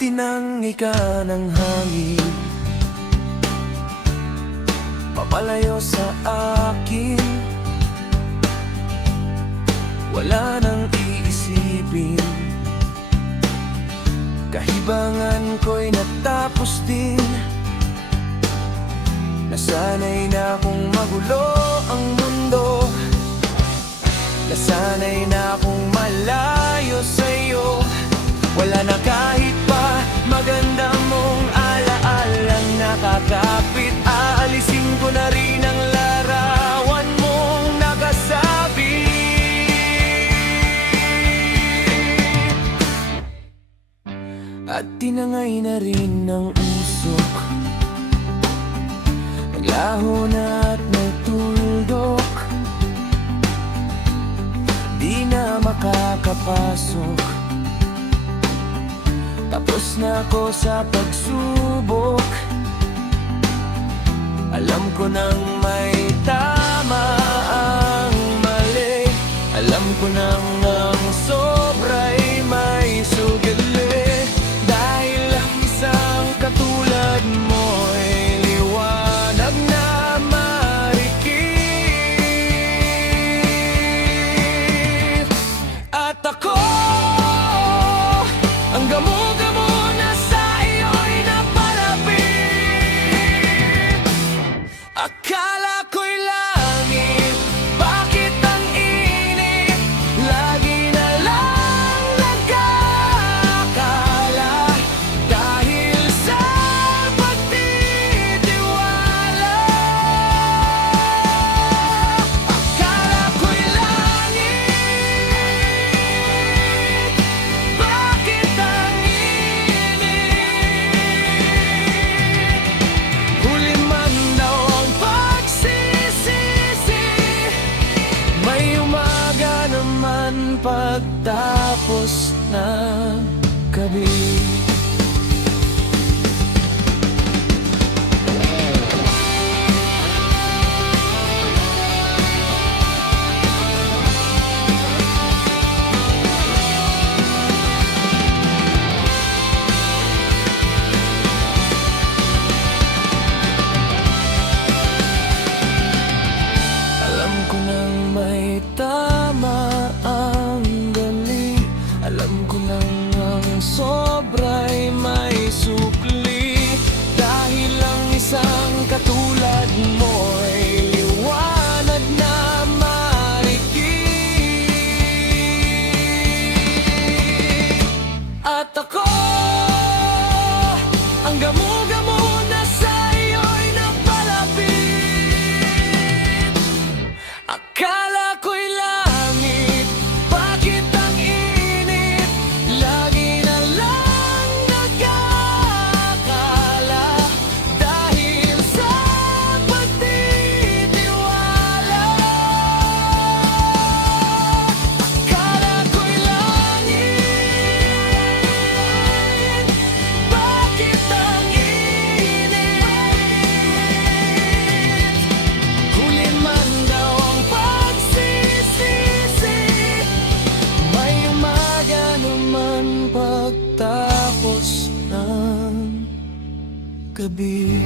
tinanggi ka ng hangin, papalayo sa akin. Wala nang iisipin, kahibangan ko'y natapos din. Nasanay na akong magulo ang mundo, nasanay na akong malayo sa'yo. Wala na kahit pa maganda mong alaalang nakakapit. Aalisin ko na rin ang larawan mong nakasabit, at tinangay na rin ng usok. Naglaho na at nagtuldok, di na makakapasok. Tapos na ako sa pagsubok. Alam ko nang may tama ang mali, alam ko nang ang sobra'y may sugali. Dahil ang isang katulad mo'y liwanag na marikit. At ako, ang gamo-gamo na sa iyo'y napalapit. Akala ko'y langit, bakit ang init? Lagi na lang nag-aakala dahil sa pagtitiwala. Akala ko'y langit, bakit ang init? Huli man daw ang pagsisisi, may umaga naman pagtapos ng gabi. Alam ko nang may tama ang galing, alam ko nang ang sobra'y may sukli. Dahil ang isang katulad mo'y liwanag na marikit. At ako, ang gamo-gamo na sa iyo'y napalapit. Akala ko'y langit, bakit ang init? Lagi na lang nag-aakala dahil sa pagtitiwala. Akala ko'y langit, bakit ang init? Huli man daw ang pagsisisi, may umaga naman pagtapos ng gabi.